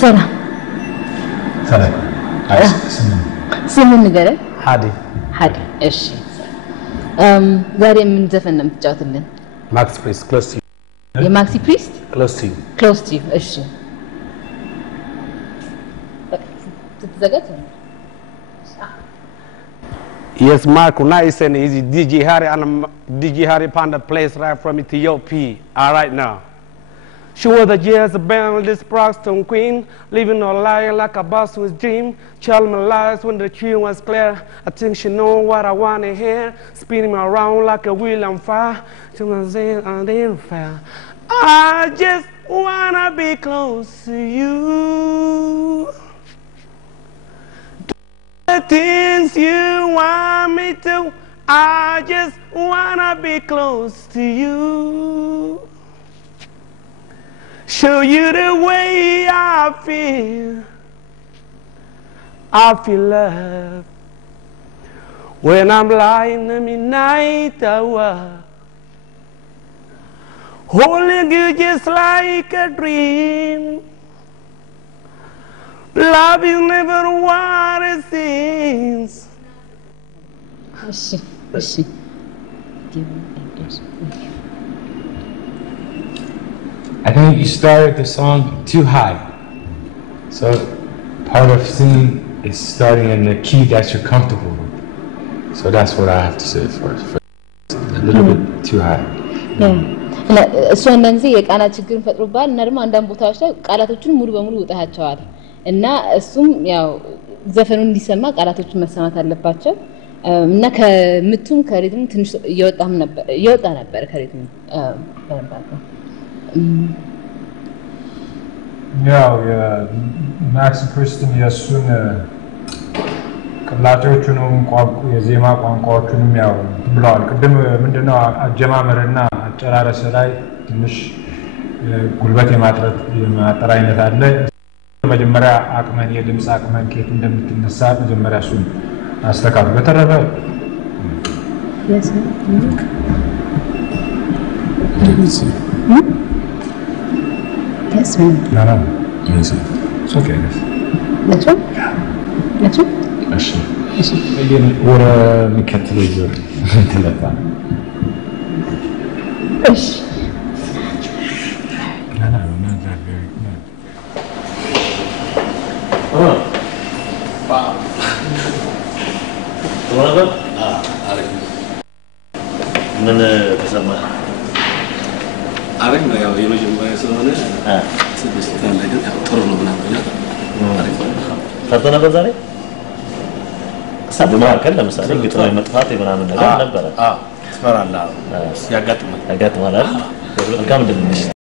سلام سلام سمن نقرأ حادي إيش ዛሬ ምን ዘፈን ነው የምትጫወትልን ማክስ ፕሪስት ክሎዝ ቱ የማክሲ ፕሪስት ክሎዝ ቱ እሺ ትዘጋጅ Yes, Mark, nice and easy. DJ Harry and DJ Harry Panda plays right from Ethiopia. All right now. She was a Jezebel, Broxton queen, living her life like a boss was dream. Tell me lies when the tree was clear. I think she know what I want to hear. Spinning me around like a wheel on fire. She was saying I didn't fail. I just wanna be close to you. The things you want me to, I just wanna be close to you. Show you the way I feel love when I'm lying in the midnight hour, holding you just like a dream. Love is never what it seems. I think you started the song too high. So part of singing is starting in the key that you're comfortable with. So that's what I have to say first. A little bit too high. እሱ እንደዚህ የቃላት ችግር ፈጥሮባል እና ደግሞ አንዳንድ ቦታዎች ላይ ቃላቶቹን ሙሉ በሙሉ ወጣሃቸዋል እና እሱም ያው ዘፈኑ እንዲሰማ ቃላቶቹን መሰማት አለባቸው እና ከምቱም ከሪትም ትንሽ እየወጣ ነበር ከሪትም በረባታ ያው የማክስ ፕሪስትን የሱን ቅላጤዎቹንም ቋንቋ የዜማ ቋንቋዎቹንም ያው ብለዋል ቅድም ምንድነው አጀማመርና አጨራረስ ላይ ትንሽ ጉልበት የማጠር አይነት አለ መጀመሪያ አቅመን የድምጽ አቅመን ከየት እንደምትነሳ መጀመሪያ እሱን አስተካክሉ በተረፈ Yes, ma'am. No. Yes. It's okay. That's right. Again, what مكتب يجور تلفون. إيش؟ No, not that very good. Wow. What? Arif. من تسمع. Arif ما يا يمجمع يسونه. سبستان لكن ترونه بنعمله. Arif. ፈተና በዛሬ ሰብማ ከለ ለምሳሌ ግጥሞ መጥፋት ምናምን ነገር ነበር ትፈራለህ ያጋጥማል አይደል መልካም ድል